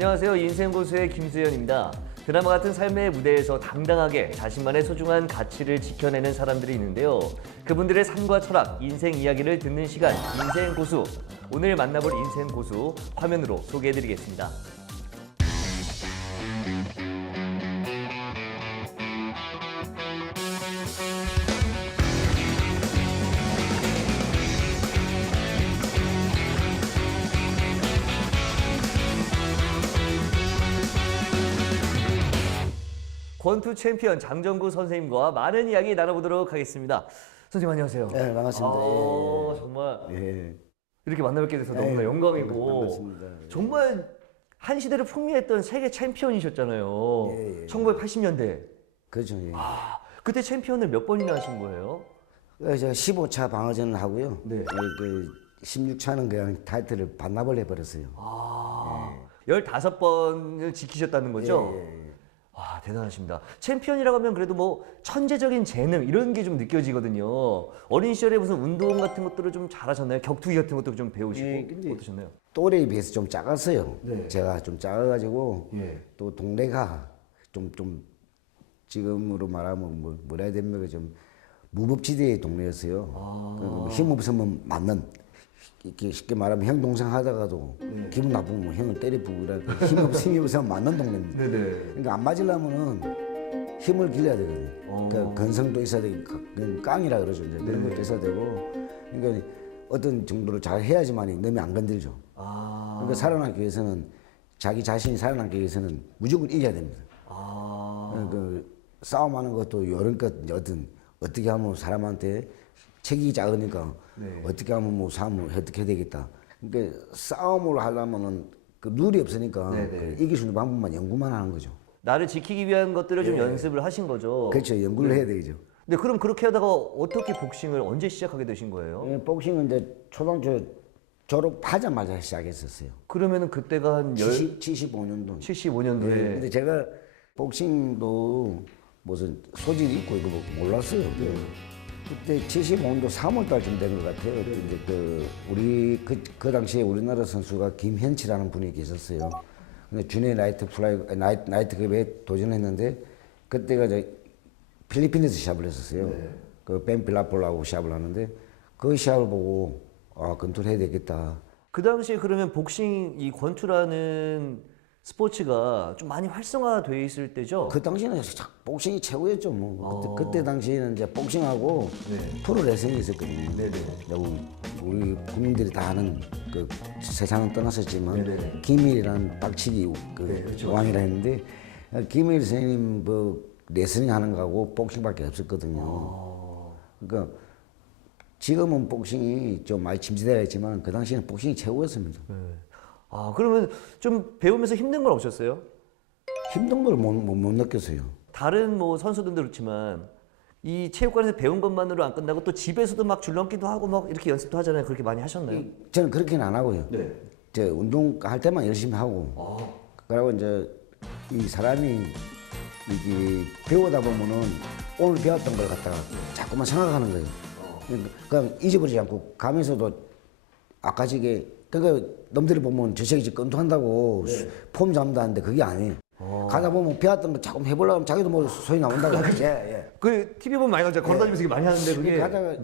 안녕하세요. 인생고수의 김수현입니다. 드라마 같은 삶의 무대에서 당당하게 자신만의 소중한 가치를 지켜내는 사람들이 있는데요. 그분들의 삶과 철학, 인생 이야기를 듣는 시간, 인생고수. 오늘 만나볼 인생고수 화면으로 소개해드리겠습니다. 권투 챔피언 장정구 선생님과 많은 이야기 나눠보도록 하겠습니다. 선생님 안녕하세요. 네, 반갑습니다. 정말 예. 이렇게 만나뵙게 돼서 너무나 영광이고 반갑습니다. 정말 한 시대를 풍미했던 세계 챔피언이셨잖아요. 1980년대. 그렇죠. 예. 그때 챔피언을 몇 번이나 하신 거예요? 제가 15차 방어전을 하고요. 네. 16차는 그냥 타이틀을 반납을 해버렸어요. 15번을 지키셨다는 거죠? 예. 와, 대단하십니다. 챔피언이라고 하면 그래도 뭐 천재적인 재능 이런 게 좀 느껴지거든요. 어린 시절에 무슨 운동 같은 것들을 좀 잘하셨나요? 격투기 같은 것도 좀 배우시고 근데 어떠셨나요? 또래에 비해서 좀 작았어요. 네. 제가 좀 작아가지고 예. 또 동네가 좀 지금으로 말하면 뭐라 해야 됩니까? 좀 무법지대의 동네였어요. 그러니까 힘 없으면 맞는. 이렇게 쉽게 말하면 형 동생 하다가도 기분 나쁘면 형을 때리고 이랄까 힘 없으면 맞는 동네입니다. 네네. 그러니까 안 맞으려면은 힘을 길러야 되거든요. 그러니까 건성도 있어야 되고 깡이라 그러죠. 이제 그런 것도 있어야 되고. 그러니까 어떤 정도로 잘 해야지만이 남이 안 건들죠. 그러니까 살아남기 위해서는 자기 자신이 살아남기 위해서는 무조건 이겨야 됩니다. 그러니까 싸움하는 것도 여론껏 어떻게 하면 사람한테 책이 작으니까 어떻게 하면 뭐 삶을 어떻게 해야 되겠다. 그러니까 싸움을 하려면은 그 룰이 없으니까 그 이길 수 있는 방법만 연구만 하는 거죠. 나를 지키기 위한 것들을 좀 연습을 하신 거죠. 그렇죠. 연구를 해야 되죠. 네, 그럼 그렇게 하다가 어떻게 복싱을 언제 시작하게 되신 거예요? 복싱은 이제 초등학교 졸업하자마자 시작했었어요. 그러면은 그때가 한 75년도. 75년도에. 근데 제가 복싱도 무슨 소질이 있고 이거 몰랐어요. 그때 75년도 3월달쯤 된 것 같아요. 이제 그 당시에 우리나라 선수가 김현치라는 분이 계셨어요. 근데 주니어 나이트급에 도전했는데 그때가 이제 필리핀에서 시합을 했었어요. 그 벤 빌라폴하고 시합을 하는데 그 시합을 보고 권투를 해야 되겠다. 그 당시에 그러면 복싱 이 권투라는 스포츠가 좀 많이 활성화돼 있을 때죠? 그 당시에는 복싱이 최고였죠. 뭐 그때 당시에는 이제 복싱하고 프로레슬링이 있었거든요. 우리 국민들이 다 아는 그 세상은 떠났었지만 김일이라는 박치기 그렇죠. 왕이라 했는데 김일 선생님 뭐 레슬링 하는 거하고 복싱밖에 없었거든요. 그러니까 지금은 복싱이 좀 많이 침체되어 있지만 그 당시에는 복싱이 최고였습니다. 그러면 좀 배우면서 힘든 건 없었어요? 힘든 걸 못 느꼈어요. 다른 뭐 선수들도 그렇지만 이 체육관에서 배운 것만으로 안 끝나고 또 집에서도 막 줄넘기도 하고 막 이렇게 연습도 하잖아요. 그렇게 많이 하셨나요? 저는 그렇게는 안 하고요. 저 운동할 때만 열심히 하고. 그리고 이제 이 사람이 이게 배우다 보면은 오늘 배웠던 걸 갖다가 자꾸만 생각하는 거예요. 그냥 잊어버리지 않고 가면서도 아까지게 그러니까 놈들이 보면 저 새끼 권투한다고 폼 잡는다는데 그게 아니에요. 가다 보면 배웠던 거 자꾸 해보려고 하면 자기도 뭐 소리 나온다고. 그 TV 보면 많이 나오죠. 걸어다니면서 이게 많이 하는데 그게 가다가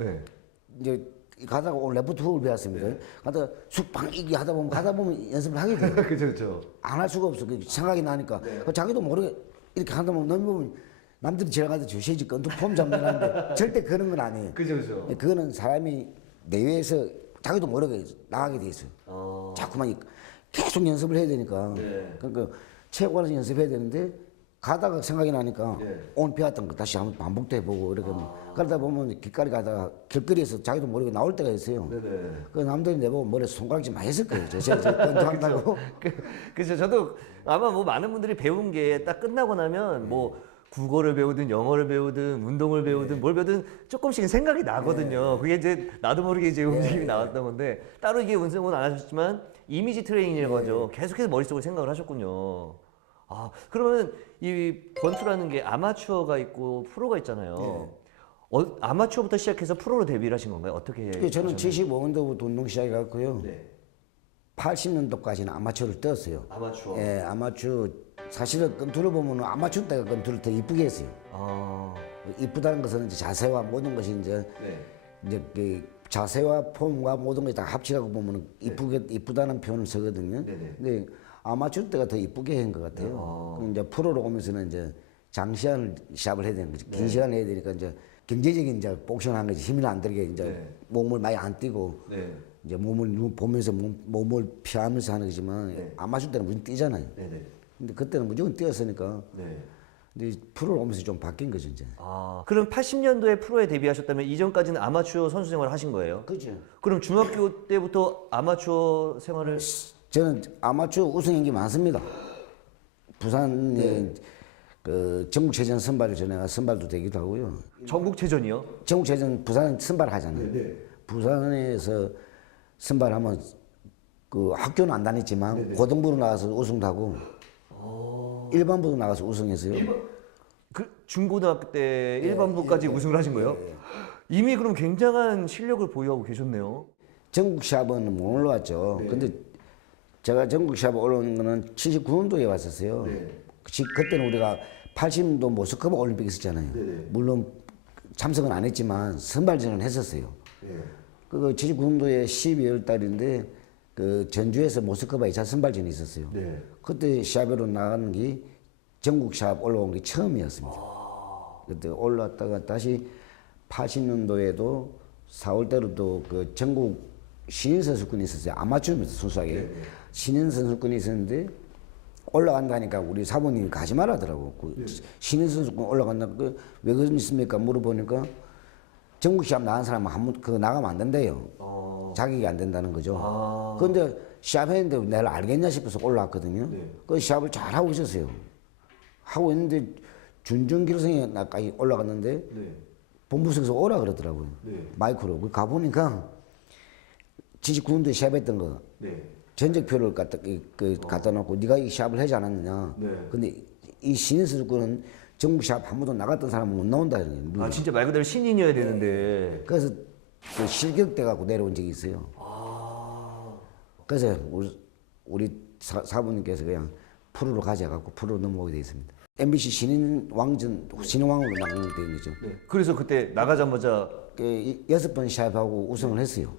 이제 가다가 오늘 레프트 훅을 배웠습니다. 가다가 숙방 이기 하다 보면 연습을 하게 돼요. 그렇죠. 안 할 수가 없어. 생각이 나니까. 자기도 모르게 이렇게 하다 보면 놈이 보면 남들이 지나가다 저 새끼 권투 폼 잡는다는데 절대 그런 건 아니에요. 그렇죠. 그거는 사람이 내외에서 자기도 모르게 나가게 돼 있어요. 자꾸만 계속 연습을 해야 되니까. 그러니까 체육관에서 연습해야 되는데 가다가 생각이 나니까 오늘 배웠던 거 다시 한번 반복도 해보고 이렇게 그러다 보면 길거리 가다가 길거리에서 자기도 모르게 나올 때가 있어요. 그 남들이 내보고 머리에 손가락질 많이 했을 거예요. 저 권투한다고. 그렇죠. 저도 아마 뭐 많은 분들이 배운 게 딱 끝나고 나면 뭐 국어를 배우든 영어를 배우든 운동을 배우든 뭘 배우든 조금씩 생각이 나거든요. 그게 이제 나도 모르게 이제 움직임이 나왔던 건데 따로 이게 운동은 안 하셨지만 이미지 트레이닝이라고 하죠. 계속해서 머릿속으로 생각을 하셨군요. 그러면 이 권투라는 게 아마추어가 있고 프로가 있잖아요. 아마추어부터 시작해서 프로로 데뷔를 하신 건가요? 어떻게? 저는 75년도부터 운동 시작해갖고요. 80년도까지는 아마추어를 떴어요. 아마추어. 예, 아마추어 사실은 검투를 보면 아마추어 때가 검투를 더 이쁘게 했어요. 아, 이쁘다는 것은 이제 자세와 모든 것이 이제 그 자세와 폼과 모든 것이 다 합치라고 보면 이쁘다는 표현을 쓰거든요. 네네. 근데 아마추어 때가 더 이쁘게 한 것 같아요. 그럼 이제 프로로 오면서는 이제 장시간을 시합을 해야 되는 거죠. 긴 시간을 해야 되니까 이제 경제적인 이제 복sion한 거지. 힘이 안 들게 이제 몸을 많이 안 뛰고 이제 몸을 보면서 몸을 피하면서 하는 거지만 아마추어 때는 무조건 뛰잖아요. 근데 그때는 무조건 뛰었으니까. 근데 프로로 오면서 좀 바뀐 거죠 이제. 아, 그럼 80년도에 프로에 데뷔하셨다면 이전까지는 아마추어 선수 생활을 하신 거예요? 그죠. 그럼 중학교 때부터 아마추어 생활을 저는 아마추어 우승 경기 많습니다. 부산에 그 전국체전 선발을 전에 선발도 되기도 하고요. 전국체전이요? 전국체전 부산 선발하잖아요. 부산에서 선발하면 그 학교는 안 다녔지만 고등부로 나가서 우승도 하고 일반부로 나가서 우승했어요. 그 중고등학교 때 일반부까지 우승을 하신 거예요? 이미 그럼 굉장한 실력을 보유하고 계셨네요. 전국 시합은 못 올라왔죠. 근데 제가 전국 시합 올라온 거는 79년도에 왔었어요. 그때는 우리가 80년도 모스크바 올림픽 있었잖아요. 물론 참석은 안 했지만 선발전은 했었어요. 그 79년도에 12월 달인데 그 전주에서 모스크바 2차 선발전이 있었어요. 그때 시합으로 나가는 게 전국 시합 올라온 게 처음이었습니다. 그때 올라왔다가 다시 80년도에도 4월달에도 그 전국 신인 선수권이 있었어요. 아마추어입니다, 순수하게. 신인 선수권이 있었는데 올라간다니까 우리 사부님이 가지 말라더라고. 그 신인 선수권 올라간다. 왜 그러십니까? 물어보니까 전국 시합 나간 사람은 나가면 안 된대요. 자격이 안 된다는 거죠. 그런데 시합했는데 내가 알겠냐 싶어서 올라왔거든요. 그 시합을 잘 하고 있었어요. 하고 있는데 준결승에 나까지 올라갔는데 본부석에서 오라 그러더라고요. 마이크로. 가보니까 79년도에 시합했던 거 전적표를 갖다 놓고 네가 이 시합을 하지 않았느냐. 근데 이 신인 선수권은 전국 시합 한 번도 나갔던 사람은 못 나온다 이런 거예요. 아, 진짜 말 그대로 신인이어야 되는데. 그래서 그 실격돼 갖고 내려온 적이 있어요. 그래서 우리 사부님께서 그냥 프로로 가져갖고 프로로 넘어오게 돼 있습니다. MBC 신인왕으로 나가게 된 거죠. 그래서 그때 나가자마자 6번 시합하고 우승을 했어요.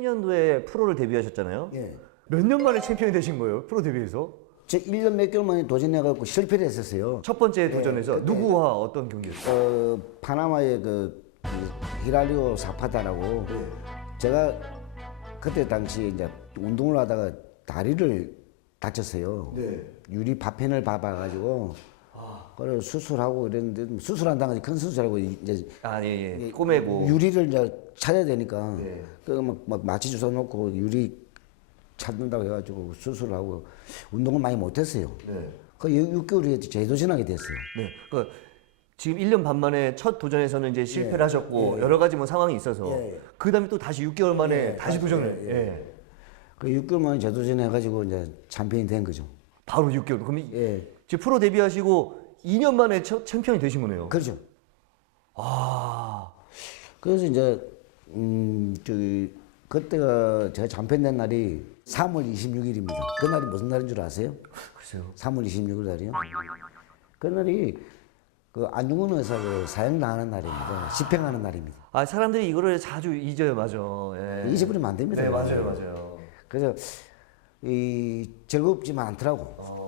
년도에 프로를 데뷔하셨잖아요. 몇 년 만에 챔피언이 되신 거예요? 프로 데뷔해서? 저 1년 몇 개월 만에 도전해갖고 실패를 했었어요. 첫 번째 도전에서 누구와 어떤 경기였어요? 파나마의 그 히랄리오 사파다라고 제가 그때 당시 이제 운동을 하다가 다리를 다쳤어요. 유리 파편을 밟아가지고 그래서 수술하고 이랬는데 수술한다는 거지 큰 수술하고 이제 꼬매고 유리를 이제 찾아야 되니까 막 마취 주사 놓고 유리 찾는다고 해가지고 수술을 하고 운동을 많이 못했어요. 그 6개월 후에 재도전하게 됐어요. 그 지금 1년 반 만에 첫 도전에서는 이제 실패를 하셨고 여러 가지 뭐 상황이 있어서 그다음에 또 다시 6개월 만에 다시 도전을. 그 6개월 만에 재도전해가지고 이제 챔피언이 된 거죠. 바로 6개월. 그럼 지금 프로 데뷔하시고 2년 만에 챔피언이 되신 거네요. 그렇죠. 아. 그래서 이제 그때가 제가 챔피언 된 날이 3월 26일입니다. 그날이 무슨 날인 줄 아세요? 글쎄요. 3월 26일 날이요. 그날이 그 안중근 의사 그 사형당하는 날입니다. 집행하는 날입니다. 아, 사람들이 이거를 자주 잊어요, 맞아. 잊어버리면 안 됩니다. 네, 맞아요. 그래서 즐겁지만 않더라고.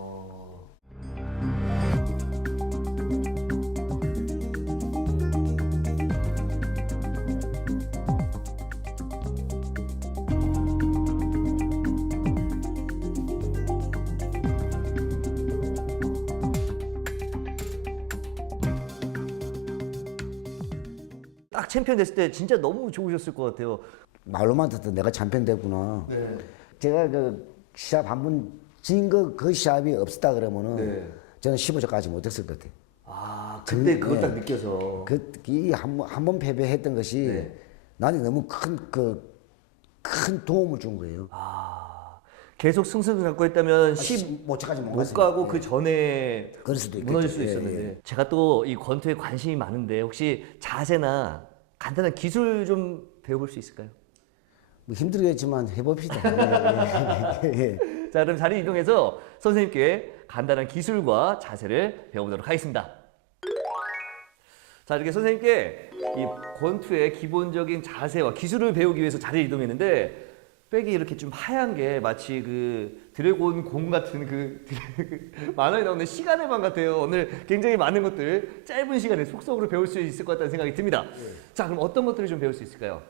딱 챔피언 됐을 때 진짜 너무 좋으셨을 것 같아요. 말로만 듣던 내가 챔피언 됐구나. 네. 제가 그 시합 한 번 진 그 시합이 없었다 그러면은 네. 저는 15조까지 못했을 것 같아요. 아 그때 그걸 딱 느껴서. 한번 패배했던 것이 네. 나한테 너무 큰 도움을 준 거예요. 아 계속 승승을 갖고 했다면 15조까지 못 가고 그 전에 그럴 수도 있겠죠. 무너질 수도 예, 있었는데 제가 또 이 권투에 관심이 많은데 혹시 자세나 간단한 기술 좀 배워볼 수 있을까요? 뭐 힘들겠지만 해봅시다. 예. 자 그럼 자리 이동해서 선생님께 간단한 기술과 자세를 배워보도록 하겠습니다. 자 이렇게 선생님께 이 권투의 기본적인 자세와 기술을 배우기 위해서 자리를 이동했는데 백이 이렇게 좀 하얀 게 마치 그 드래곤 공 같은 그 만화에 나오는 시간의 방 같아요. 오늘 굉장히 많은 것들 짧은 시간에 속속으로 배울 수 있을 것 같다는 생각이 듭니다. 자 그럼 어떤 것들을 좀 배울 수 있을까요?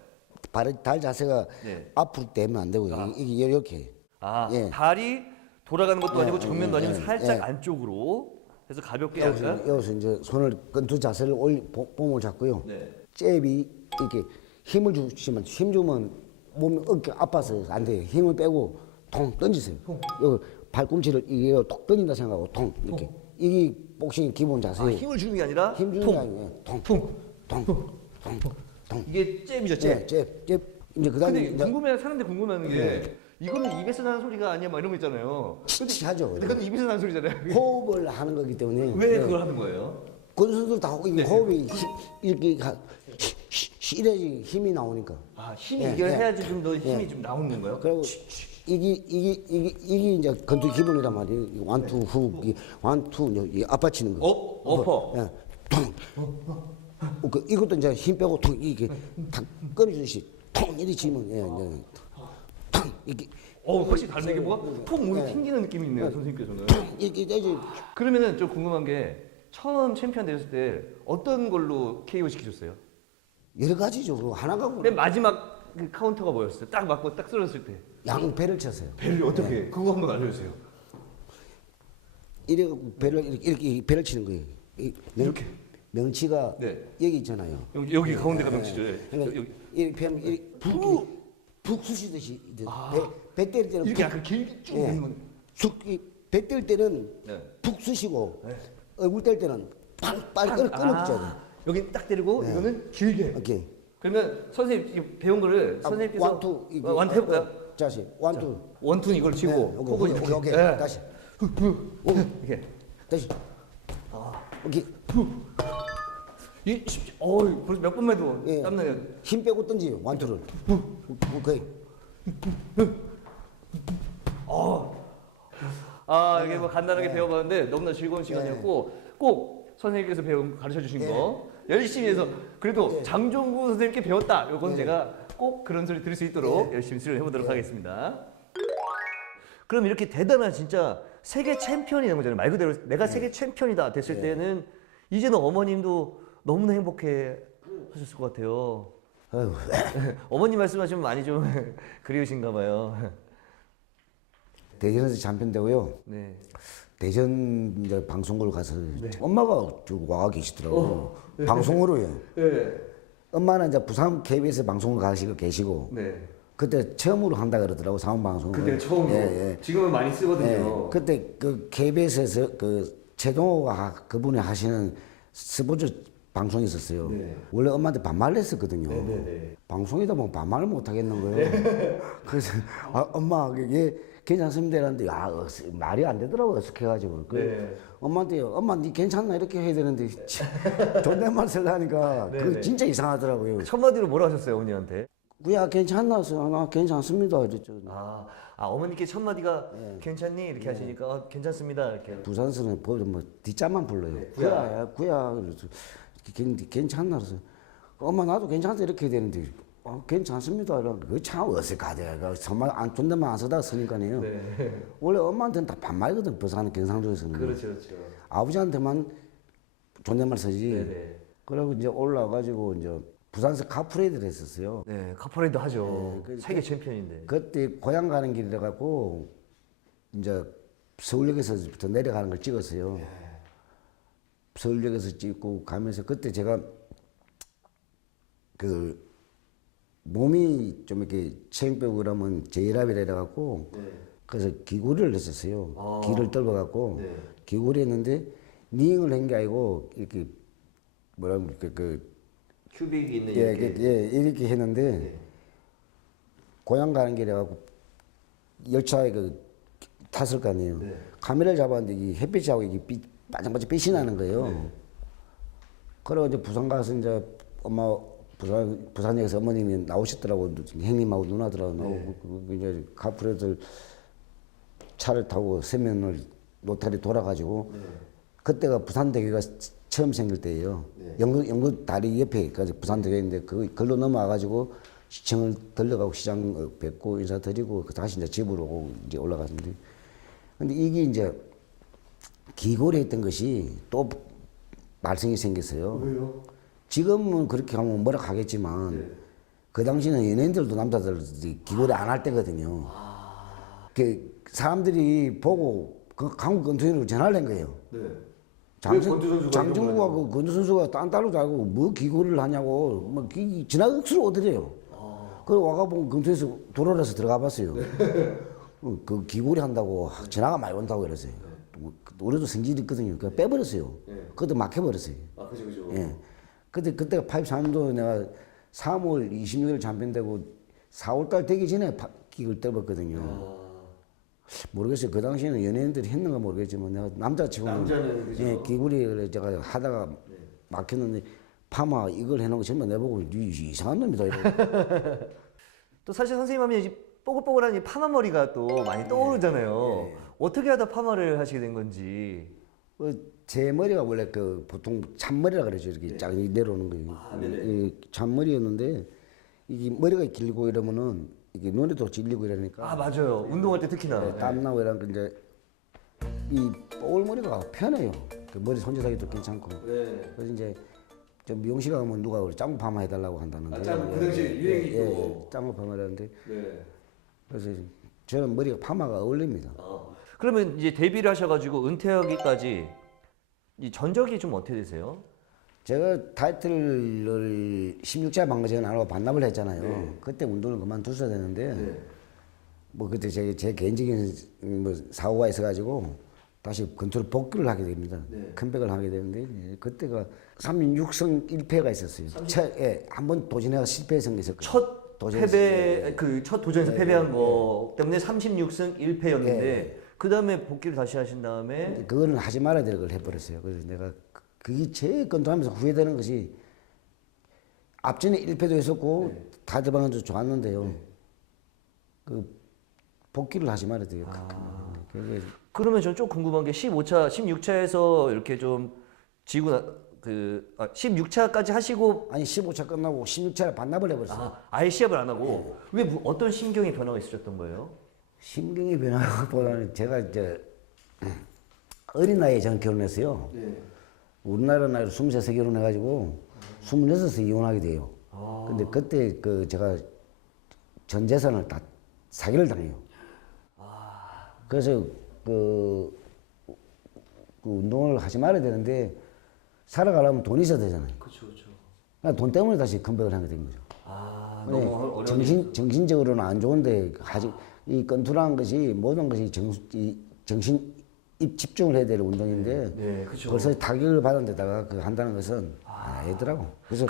달 자세가 네. 앞으로 되면 안 되고 이게 이렇게. 아 예. 다리 돌아가는 것도 아니고 정면도 아니고 예, 살짝 예. 안쪽으로 해서 가볍게 여기서, 약간 여기서 이제 손을 끈두 자세를 봄을 잡고요. 네. 잽이 이렇게 힘을 주시면 힘 주면 몸이 어깨 아파서 안 돼요. 힘을 빼고 통 던지세요. 여기 발꿈치를 이게 톡 던진다 생각하고 통 이렇게. 이게 복싱 기본 자세예요. 힘을 주는 게 아니라 힘 주는 게 아니에요. 통. 이게 잽이죠 잽. 잽. 이제 그다음에 근데 사람들 궁금해하는 게 이거는 입에서 나는 소리가 아니야 막 이런 거 있잖아요. 치치하죠. 근데 그건 입에서 나는 소리잖아요. 호흡을 하는 거기 때문에 왜 그걸 하는 거예요? 권선수들 다 호흡이 이렇게 이래야지 힘이 나오니까. 아 힘이 예, 이걸 예. 해야지 좀 더 힘이 좀 나오는 건가요? 그리고 이게 이제 권투 기본이란 말이에요. 이 원투 훅, 이 원투 이 아파치는 거. 어퍼. 예. 통. 이것도 이제 힘 빼고 통 이게 탁 끊어주듯이 통 이리 치면 이제 통 이렇게 확실히 다르네. 이게 뭐가 톡 몸이 튕기는 느낌이 있네요 선생님께서는. 이렇게 이제 그러면은 좀 궁금한 게 처음 챔피언 되셨을 때 어떤 걸로 KO 시키셨어요? 여러 가지죠. 그거 하나가 맨 마지막 그 카운터가 뭐였어요? 딱 맞고 딱 쓰러졌을 때. 양배를 쳤어요. 배를 어떻게? 그거 한번 알려주세요. 이렇게 배를 이렇게 배를 치는 거예요. 이렇게 명치가 네. 여기 있잖아요. 여기 가운데가 명치죠. 그러니까 여기. 이렇게 하면 푹 쑤시듯이 배 때릴 때는 이렇게 약간 길게 쭉 있는 건. 배 때릴 때는 네. 푹 쑤시고 얼굴 때릴 때는 빨리 끊어줘야 돼. 여기 딱 때리고 이거는 길게. 오케이. 그러면 선생님 이 배운 거를 선생님께서 원투 원투 해볼까요? 자시 원투. 원투는 이걸 치고 호흡을 이렇게. 오케이. 네. 다시. 이렇게. 다시. 오케이. 이 쉽지. 벌써 몇 번만 해도 예. 땀나요. 힘 빼고 던지요. 원투를. 오케이. 이게 뭐 간단하게 배워봤는데 너무나 즐거운 시간이었고 꼭 선생님께서 가르쳐 주신 거 열심히 해서 그래도 장종구 선생님께 배웠다. 요건 제가 꼭 그런 소리 들을 수 있도록 열심히 수련해 보도록 하겠습니다. 그럼 이렇게 대단한 진짜 세계 챔피언이 된 거잖아요. 말 그대로 내가 세계 챔피언이다 됐을 때는 이제는 어머님도 너무나 행복해 하셨을 것 같아요. 아유. 어머님 말씀하시면 많이 좀 그리우신가 봐요. 대전에서 챔피언 되고요. 네. 대전 이제 방송국을 가서 엄마가 와 계시더라고. 방송으로요. 네. 엄마는 이제 부산 KBS 방송을 가시고 계시고 네. 그때 처음으로 한다 그러더라고 상업 방송을. 그때 처음으로. 예. 지금은 많이 쓰거든요. 그때 그 KBS에서 그 최동호가 그분이 하시는 스포츠 방송이 있었어요. 네. 원래 엄마한테 반말을 했었거든요. 네네네. 방송이다 보면 반말을 못 하겠는 거예요. 그래서 엄마 이게 괜찮습니다 이랬는데 말이 안 되더라고 어색해가지고. 네. 엄마한테 엄마 니 괜찮나 이렇게 해야 되는데 존댓말 쓰려니까 그 진짜 이상하더라고요. 첫 마디로 뭐라 하셨어요 어머니한테? 그야 괜찮나 해서 나 괜찮습니다 이랬죠. 어머니께 첫 마디가 괜찮니 이렇게 하시니까 괜찮습니다 이렇게. 부산서는 뭐 뒷자만 불러요. 구야 그래서 괜찮나 그래서 엄마 나도 괜찮다 이렇게 해야 되는데 괜찮습니다. 그 참 어색하대. 정말 존댓말 안 쓰다가 쓰니까요. 네. 원래 엄마한테는 다 반말이거든. 부산 경상도에서는. 그렇죠. 아버지한테만 존댓말 쓰지. 네네. 그리고 이제 올라가지고 이제 부산에서 카프레이드를 했었어요. 네, 카퍼레이드 하죠. 세계 챔피언인데. 그때 고향 가는 길이라 갖고 이제 서울역에서부터 내려가는 걸 찍었어요. 서울역에서 찍고 가면서 그때 제가 그 몸이 좀 이렇게 체형 빼고 그러면 제이랍이라 해갖고 네. 그래서 기구를 했었어요. 기를 떨궈갖고 네. 기구를 했는데 링을 한 게 아니고 이렇게 뭐라 그럴까 큐빅이 있는 예, 이렇게. 이렇게 했는데 네. 고향 가는 길에 갖고 열차에 탔을 거 아니에요. 네. 카메라를 잡았는데 이 햇빛하고 이게 반짝반짝 빛이 나는 거예요. 네. 그래서 이제 부산 가서 이제 엄마 부산역에서 어머님이 나오셨더라고. 형님하고 누나들하고 나오고 이제 카프레들 차를 타고 서면을 노탈이 돌아가지고 그때가 부산대교가 처음 생길 때예요. 연극 다리 옆에까지 부산대교인데 걸로 넘어와가지고 시청을 들러가고 시장 뵙고 인사드리고 다시 이제 집으로 오고 이제 올라갔는데 근데 이게 이제 기고를 했던 것이 또 말썽이 생겼어요. 왜요? 지금은 그렇게 하면 뭐라 하겠지만 그 당시는 연예인들도 남자들 기고를 안 할 때거든요. 그 사람들이 보고 그 강국 권투인으로 전화를 한 거예요. 네. 장정구가 그 권투 선수가 딴 따로 자고 뭐 기고를 하냐고 뭐 지나가 억수로 오더래요. 그리고 와가 보면 권투에서 돌아라서 들어가 봤어요. 그 기고리 한다고 전화가 많이 온다고 그랬어요. 우리도 성질이 있거든요. 그냥 빼버렸어요. 그것도 막혀버렸어요. 아, 그죠. 예. 그때가 83년도 내가 3월 26일 참편되고 4월달 되기 전에 기를 떠봤거든요. 모르겠어요. 그 당시에는 연예인들이 했는가 모르겠지만 내가 남자치고는 남자는 그죠. 예, 기구리 그래 제가 하다가 막혔는데 파마 이걸 해놓고 정말 내보고 니 이상한 놈이다 이러고. 또 사실 선생님 하면 이제 뽀글뽀글한 이 파마 머리가 또 많이 떠오르잖아요. 어떻게 하다 파마를 하시게 된 건지. 제 머리가 원래 보통 잔머리라 그러죠. 이렇게 쫙 내려오는 거예요. 잔머리였는데 이게 머리가 길고 이러면은 이게 눈에도 찔리고 이러니까. 아, 맞아요. 운동할 때 특히나. 네, 땀 나고 이러니까 이제 이 뽀글머리가 편해요. 그 머리 손질하기도 괜찮고. 네. 그래서 이제 저 미용실 가면 누가 우리 짱구 파마 해달라고 한다는데. 아, 짱구. 그 당시에 유행이고. 짱구 파마를 하는데. 네. 그래서 저는 머리가 파마가 어울립니다. 그러면 이제 데뷔를 하셔가지고 은퇴하기까지 이 전적이 좀 어떻게 되세요? 제가 타이틀을 16차 방어제는 안 하고 반납을 했잖아요. 그때 운동을 그만뒀어야 되는데 뭐 그때 제 개인적인 뭐 사고가 있어가지고 다시 권투를 복귀를 하게 됩니다. 컴백을 하게 되는데 그때가 36승 1패가 있었어요. 한번 도전해서 실패했던 게 있었거든요. 첫 패배 그 첫 도전에서 패배한 거 때문에 36승 1패였는데 그 다음에 복귀를 다시 하신 다음에 그거는 하지 말아야 될 걸 해버렸어요. 그래서 내가 그게 제일 권투하면서 후회되는 것이 앞전에 1패도 했었고 타드방도 좋았는데요. 그 복귀를 하지 말아야 돼요. 그러면 전 좀 궁금한 게 15차, 16차에서 이렇게 좀 지고 16차까지 하시고 아니 15차 끝나고 16차를 반납을 해버렸어요. 아예 시합을 안 하고 왜 어떤 심경의 변화가 있으셨던 거예요? 심경의 변화보다는 제가 이제 어린 나이에 저는 결혼했어요. 우리나라 나이로 23세 결혼해가지고 26세 이혼하게 돼요. 근데 그때 제가 전 재산을 다 사기를 당해요. 그래서 그 운동을 하지 말아야 되는데 살아가려면 돈이 있어야 되잖아요. 그렇죠. 그러니까 돈 때문에 다시 컴백을 하게 된 거죠. 너무 어려운 정신적으로는 안 좋은데 이 권투라는 것이 모든 것이 정신 집중을 해야 될 운동인데 네, 그쵸. 벌써 타격을 받은 데다가 한다는 것은 아니더라고. 그래서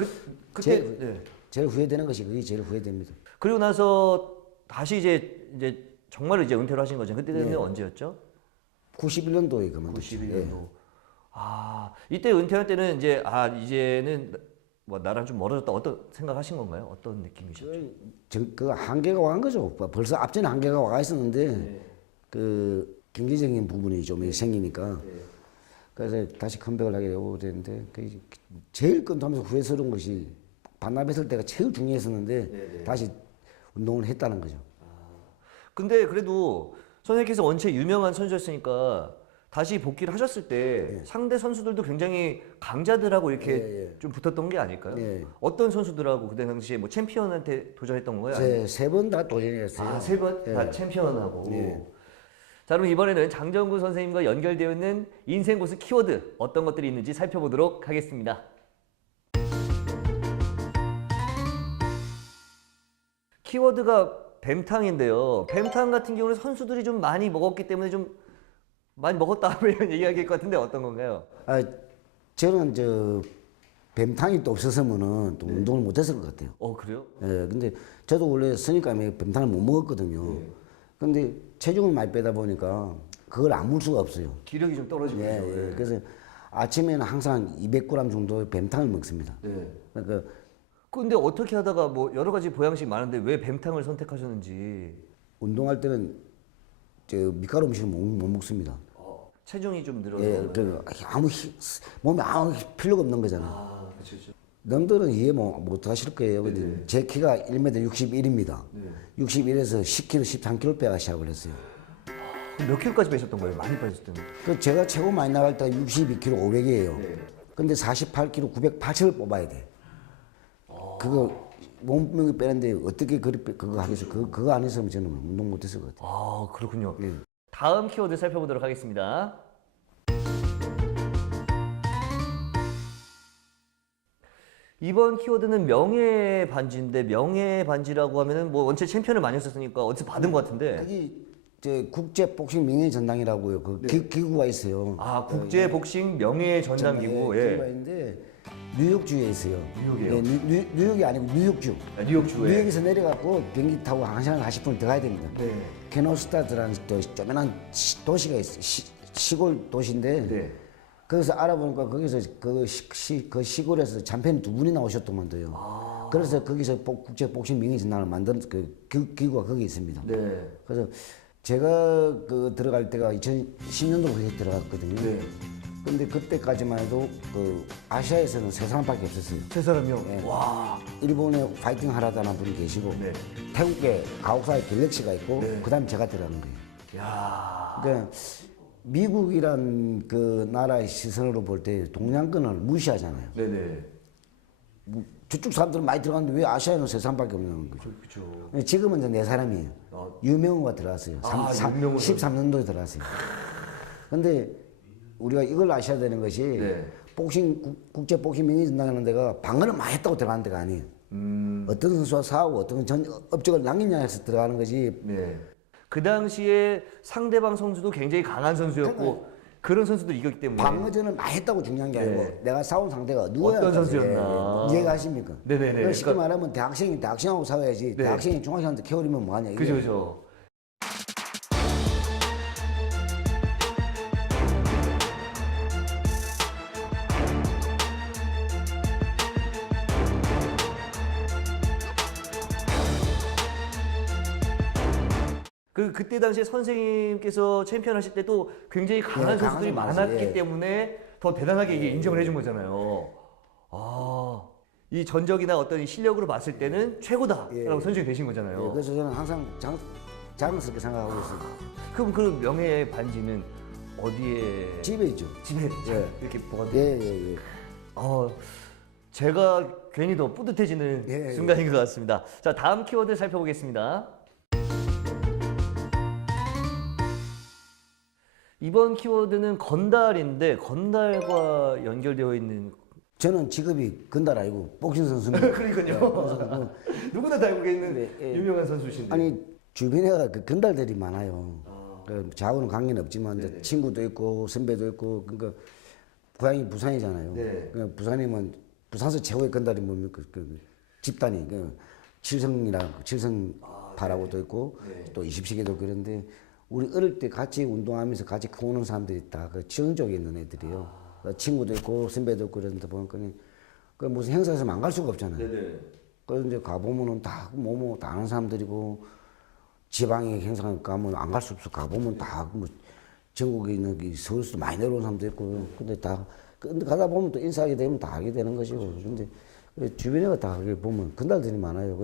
그때 제일 후회되는 것이 그게 제일 후회됩니다. 그리고 나서 다시 이제 정말 이제 은퇴를 하신 거죠. 그때는 언제였죠? 91년도에 그만뒀죠. 91년도. 이때 은퇴할 때는 이제는 뭐 나랑 좀 멀어졌다 어떤 생각하신 건가요? 어떤 느낌이셨죠? 그 한계가 와 간 거죠. 벌써 앞전에 한계가 와 있었는데 그 경제적인 부분이 좀 생기니까 그래서 다시 컴백을 하게 되고 됐는데 제일 권투하면서 후회스러운 것이 반납했을 때가 제일 중요했었는데 다시 운동을 했다는 거죠. 근데 그래도 선생님께서 원체 유명한 선수였으니까 다시 복귀를 하셨을 때 상대 선수들도 굉장히 강자들하고 이렇게 좀 붙었던 게 아닐까요? 어떤 선수들하고 그때 당시에 뭐 챔피언한테 도전했던 거예요? 세 번 다 도전했어요. 세 번 다 챔피언하고. 자, 그럼 이번에는 장정구 선생님과 연결되어 있는 인생 고수 키워드 어떤 것들이 있는지 살펴보도록 하겠습니다. 키워드가 뱀탕인데요. 뱀탕 같은 경우는 선수들이 좀 많이 먹었기 때문에 좀 많이 먹었다 하면 얘기할 것 같은데 어떤 건가요? 아, 저는 뱀탕이 또 없었으면은 또 운동을 못했을 것 같아요. 그래요? 예, 근데 저도 원래 선입감에 뱀탕을 못 먹었거든요. 근데 체중을 많이 빼다 보니까 그걸 안 물 수가 없어요. 기력이 좀 떨어지죠. 예, 예. 그래서 아침에는 항상 200g 정도의 뱀탕을 먹습니다. 네. 그러니까 근데 어떻게 하다가 뭐 여러 가지 보양식 많은데 왜 뱀탕을 선택하셨는지. 운동할 때는 밀가루 음식을 못 먹습니다. 체중이 좀 늘어서. 예, 몸에 아무 필요가 없는 거잖아. 아, 그렇죠. 남들은 이해 못 하실 거예요. 근데 제 키가 1m 61입니다. 61에서 10kg, 13kg 빼가 시작을 했어요. 그럼 몇 킬로까지 빼셨던 거예요? 많이 빠졌을 때는? 그 제가 최고 많이 나갈 때가 62kg 500이에요. 네. 근데 48kg 980을 뽑아야 돼. 그거 몸무게 빼는데 어떻게 그거 하겠어? 그거 안 했으면 저는 운동 못 했을 것 같아요. 아, 그렇군요. 예. 다음 키워드 살펴보도록 하겠습니다. 이번 키워드는 명예 반지인데, 명예 반지라고 하면은 뭐 원체 챔피언을 많이 했었으니까 어디서 받은 것 같은데. 여기 국제 복싱 명예 전당이라고요. 그 기구가 있어요. 아, 국제 복싱 명예 전당 기구. 기구가 예. 있는데 뉴욕주에 있어요. 뉴욕이요? 예, 뉴욕이 아니고 뉴욕주. 아, 뉴욕주에. 뉴욕에서 내려가고 비행기 타고 1시간 40분 더 가야 됩니다. 네. 케노스타드라는 또 조그만한 도시가 있어요. 시골 도시인데 네. 거기서 알아보니까 거기서 그 시골에서 참패인 두 분이 나오셨더만요. 그래서 거기서 국제 복싱 명예 전당을 만든 그 기구가 거기 있습니다. 네. 그래서 제가 들어갈 때가 2010년도에 거기 들어갔거든요. 네. 근데 그때까지만 해도 아시아에서는 세 사람밖에 없었어요. 세 사람이요? 네. 와. 일본에 파이팅 하라다는 분이 계시고 네. 태국에 가옥사의 갤럭시가 있고 네. 그다음에 제가 들어간 거예요. 야. 그러니까 미국이란 그 나라의 시선으로 볼 때 동양권을 무시하잖아요. 네네. 저쪽 사람들은 많이 들어갔는데 왜 아시아에는 세 사람밖에 없는 거죠. 그렇죠. 지금은 이제 네 사람이에요. 유명우가 들어갔어요. 유명우 13년도에 들어갔어요. 근데 우리가 이걸 아셔야 되는 것이 네. 국제 복싱 명예 전당하는 데가 방어를 많이 했다고 들어가는 데가 아니에요. 어떤 선수와 싸우고 어떤 전 업적을 남기냐 해서 들어가는 거지. 네. 그 당시에 상대방 선수도 굉장히 강한 선수였고 그런 선수들 이겼기 때문에 방어전을 많이 했다고 중요한 게 네. 아니고 내가 싸운 상대가 누구야? 어떤 선수였나. 이해가십니까? 네네네. 쉽게 말하면 대학생하고 싸워야지. 네. 대학생이 중학생한테 캐버리면 뭐하냐. 그죠, 그죠. 그때 당시에 선생님께서 챔피언 하실 때 또 굉장히 강한 네, 선수들이 강한 많았기 선수, 예. 때문에 더 대단하게 이게 인정을 해준 거잖아요. 아, 이 전적이나 어떤 이 실력으로 봤을 때는 최고다라고 예. 선정이 되신 거잖아요. 그래서 저는 항상 자랑스럽게 생각하고 있습니다. 그럼 그 명예 반지는 어디에? 집에 있죠. 집에 예. 이렇게 보관돼. 예. 제가 괜히 더 뿌듯해지는 예. 순간인 것 같습니다. 자, 다음 키워드 살펴보겠습니다. 이번 키워드는 건달인데 건달과 연결되어 있는. 저는 직업이 건달 아니고 복싱 선수입니다. 그러니까요. 누구나 다 알고 있는 예. 유명한 선수신데. 아니 주변에 건달들이 많아요. 저하고는 관계는 없지만 이제 친구도 있고 선배도 있고 그러니까 고향이 부산이잖아요. 네. 그러니까 부산이면 부산에서 최고의 건달이 뭡니까? 집단이 칠성파라고도 있고 또 20시계도 그런데 우리 어릴 때 같이 운동하면서 같이 크는 사람들이 다 그 칠성 쪽에 있는 애들이에요. 친구도 있고 선배도 있고 그런다 보니까 그 무슨 행사에서 안 갈 수가 없잖아요. 네네. 그래서 이제 가보면은 다 다 아는 사람들이고 지방에 행사 가면 안 갈 수 없어. 가보면 다 전국에 있는 서울에서 많이 내려온 사람도 있고 근데 가다 보면 또 인사하게 되면 다 알게 되는 것이고 근데 주변에 다 보면 건달들이 많아요.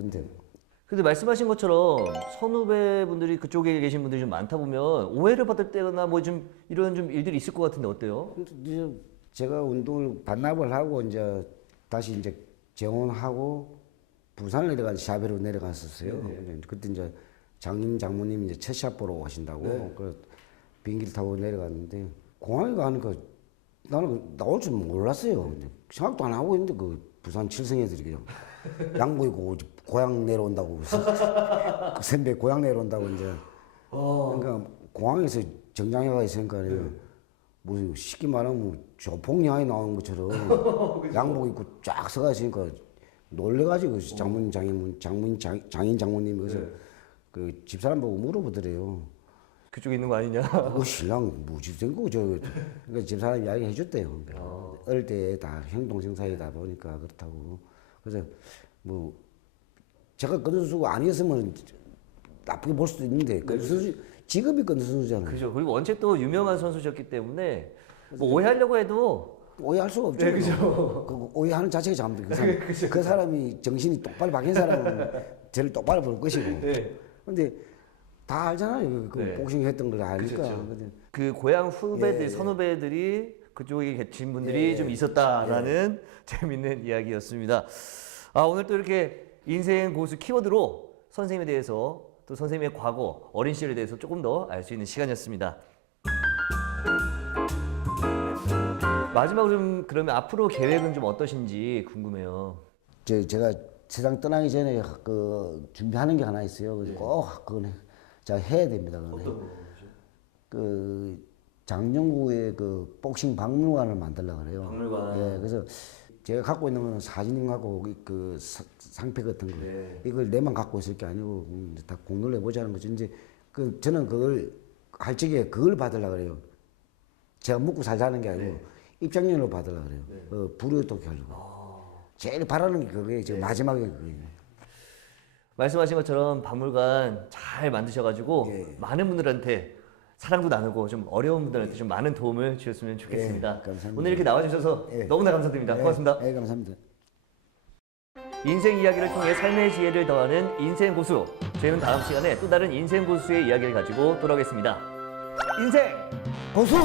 근데 말씀하신 것처럼 선후배분들이 그쪽에 계신 분들이 좀 많다 보면 오해를 받을 때나 뭐 좀 이런 좀 일들이 있을 것 같은데 어때요? 근데 제가 운동을 반납을 하고 이제 다시 이제 재혼하고 부산을 샤베로 내려갔었어요. 그때 이제 장모님 이제 첫 샷 보러 오신다고 그 비행기를 타고 내려갔는데 공항에 가니까 나는 나올 줄 몰랐어요. 생각도 안 하고 있는데 부산 칠성 애들이 양복 입고 고향 내려온다고 선배 고향 내려온다고 이제 그러니까 공항에서 정장에 가 있으니까 뭐 쉽게 말하면 조폭영화에 나오는 것처럼 양복 입고 쫙 서가 있으니까 놀래가지고 장인 장모님 그래서 그 집사람 보고 물어보더래요. 그쪽에 있는 거 아니냐? 신랑 무집생 거 그러니까 집사람 이야기 해줬대요. 어릴 때 다 형 동생 사이다 보니까 그렇다고. 그래서 뭐 제가 건선수가 아니었으면 나쁘게 볼 수도 있는데 건선수 직업이 건선수잖아요. 그죠. 그리고 원체 또 유명한 선수셨기 때문에 뭐 오해하려고 해도 오해할 수가 없죠. 네, 그죠. 그 오해하는 자체가 잘못돼. 그 사람이 정신이 똑바로 박힌 사람은 제일 똑바로 볼 것이고. 네. 근데 다 알잖아요. 그 네. 복싱 했던 걸 아니까. 그렇죠. 근데 그 고향 후배들, 예. 선후배들이 그쪽에 계신 분들이 좀 있었다라는 재밌는 이야기였습니다. 아, 오늘 또 이렇게 인생 고수 키워드로 선생님에 대해서 또 선생님의 과거, 어린 시절에 대해서 조금 더 알 수 있는 시간이었습니다. 마지막으로 좀 그러면 앞으로 계획은 좀 어떠신지 궁금해요. 제가 세상 떠나기 전에 그 준비하는 게 하나 있어요. 그래서 꼭 그거는 제가 해야 됩니다. 그거는. 어떤 거죠? 그 장정구에 그 복싱 박물관을 만들려고 그래요. 박물관. 예, 그래서 제가 갖고 있는 거는 사진하고 그 상패 같은 거. 네. 이걸 내만 갖고 있을 게 아니고 다 공유를 해보자는 거죠. 이제 그 저는 그걸 할 적에 그걸 받으려고 그래요. 제가 먹고 살자는 게 아니고 입장료를 받으려고 그래요. 불효토기 하려고. 제일 바라는 게 그거예요. 지금 마지막에 그거예요. 말씀하신 것처럼 박물관 잘 만드셔가지고 예. 많은 분들한테 사랑도 나누고 좀 어려운 분들한테 좀 많은 도움을 주셨으면 좋겠습니다. 예, 감사합니다. 오늘 이렇게 나와주셔서 예. 너무나 감사드립니다. 고맙습니다. 네, 감사합니다. 인생 이야기를 통해 삶의 지혜를 더하는 인생 고수. 저희는 다음 시간에 또 다른 인생 고수의 이야기를 가지고 돌아오겠습니다. 인생 고수!